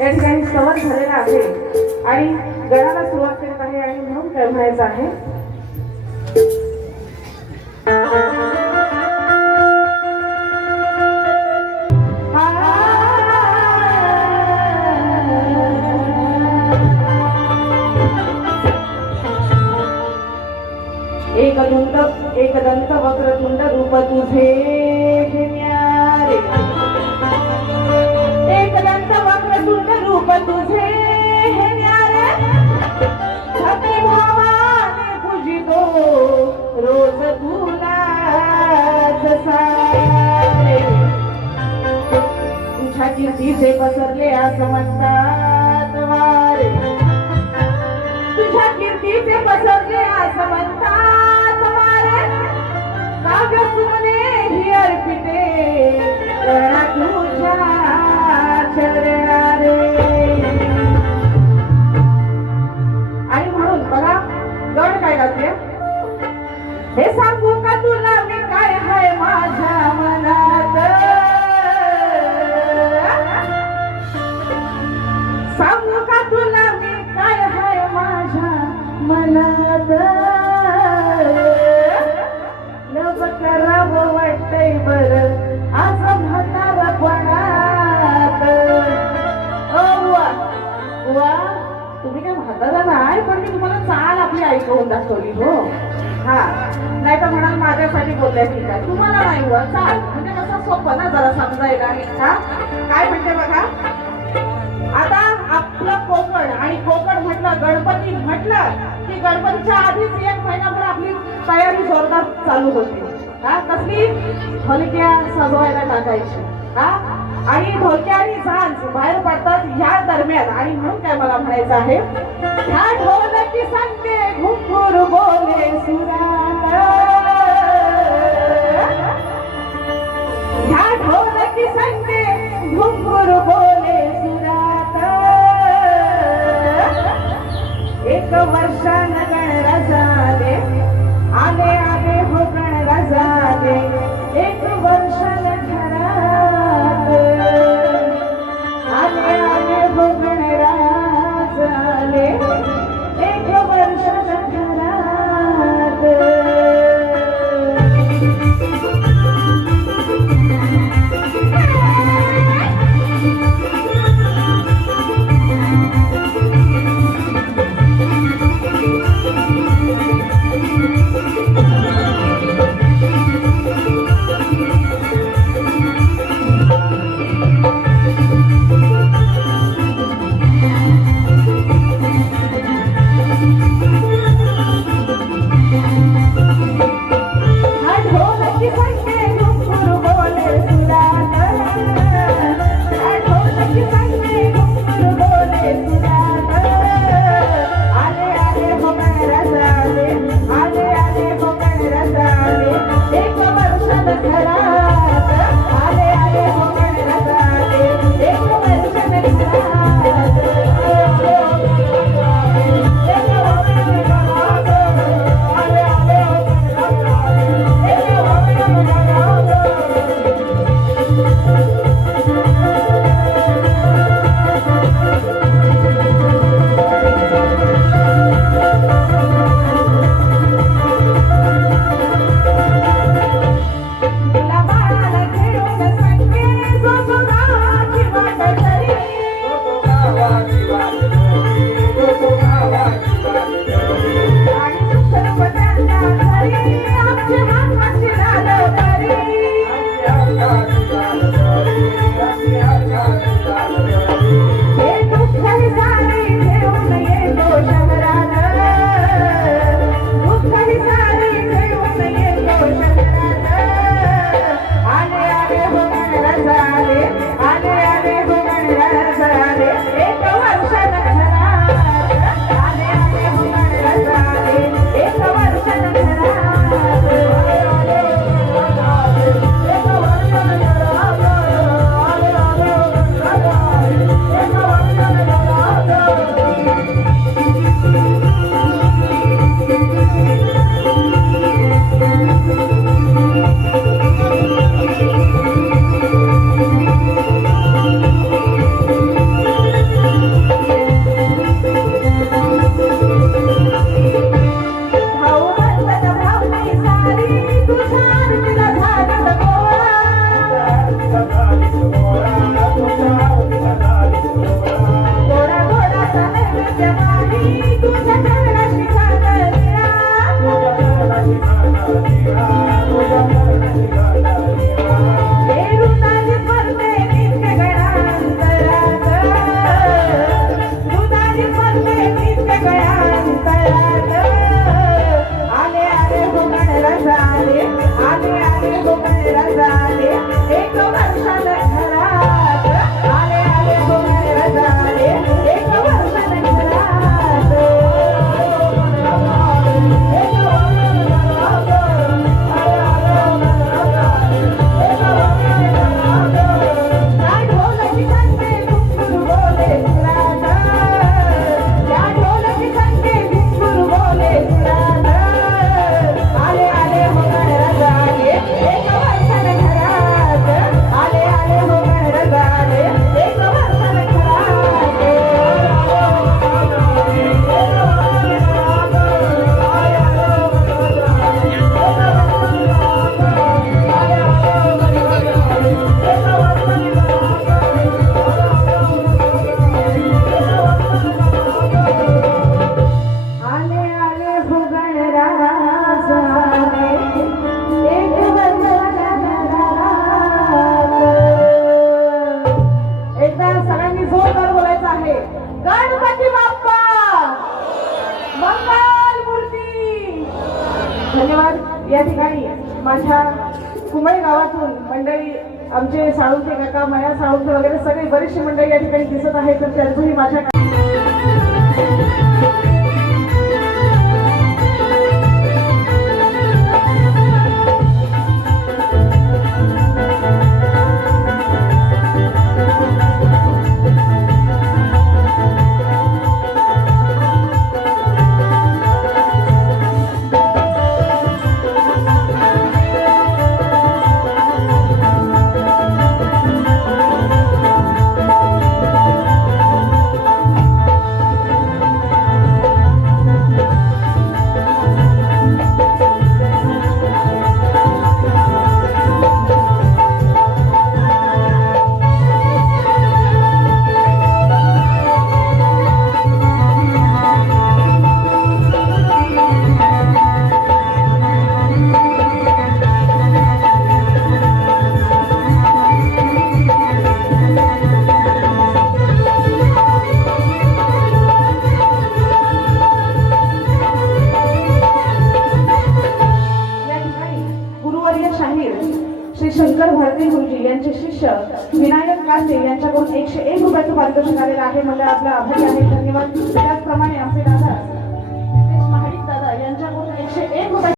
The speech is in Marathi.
या ठिकाणी संवाद झालेला आहे आणि गणाला सुरुवात करत आहे आणि म्हणून काय म्हणायचं आहे, एकदंत वक्रतुंड रूप तुझे न्यारे, एकदंत वक्रतुंड रूप तुझे न्यारे, भक्ती भावाने पूजितो रोज तुलाच सारे, तुझ्या कीर्तीचे पसरले असं म्हणतात वारे, तुझ्या कीर्तीचे पसरले असं म्हणतात काव्य सुमने ही अर्पिते करणा तुझ्या चरणारे. आणि म्हणून बघा गण काय गाते, हे सांगू का तुला मी काय हाय माझ्या मनात, सांगू का तुला मी काय हाय माझ्या मनात, लव करावं वाटतंय बरं असं म्हातारपणात. वा तुम्ही काय म्हातारा नाही, पण मी तुम्हाला चाल आपली ऐकवून दाखवली हो. हा नाही तर म्हणाल माझ्यासाठी बोलल्या ठीक आहे, तुम्हाला नाही हुआ चाल म्हणजे कसं सोपं ना जरा समजायला. हा काय म्हणते बघा, आता आपलं कोकण आणि कोकण म्हटलं गणपती म्हटलं की गणपतीच्या आधीच एक महिनाभर आपली तयारी जोरदार चालू होती. हा कसली ढोलक्या सजवायला टाकायची. हा आणि ढोलक्या आणि झांज बाहेर पडतात ह्या दरम्यान. आणि म्हणून काय मला म्हणायचं आहे, ह्या ढोलकी सांगे घुंगूर बोले सुरात, ह्या ढोलकी सांगे घुंगूर बोले सुरात, एक वर्षान गणराजाले आले आले हो गणराजाले, एक वर्षान घरात आले आले हो गणराजाले, एक वर्षान घरात. गणपती बाप्पा मंगल मूर्ती. धन्यवाद. या ठिकाणी माझ्या कुंभळे गावातून मंडळी आमचे साळुंखे काका माया साळुंखे वगैरे सगळे बरीचशी मंडळी या ठिकाणी दिसत आहेत तर त्यांचंही माझ्या श्री शंकर भारती गुरुजी यांचे शिष्य विनायक कांदे यांच्याकडून 101 रुपयाचं पारितोषिक आलेलं आहे. मला आपला आभारी आहे. धन्यवाद. त्याचप्रमाणे आमचे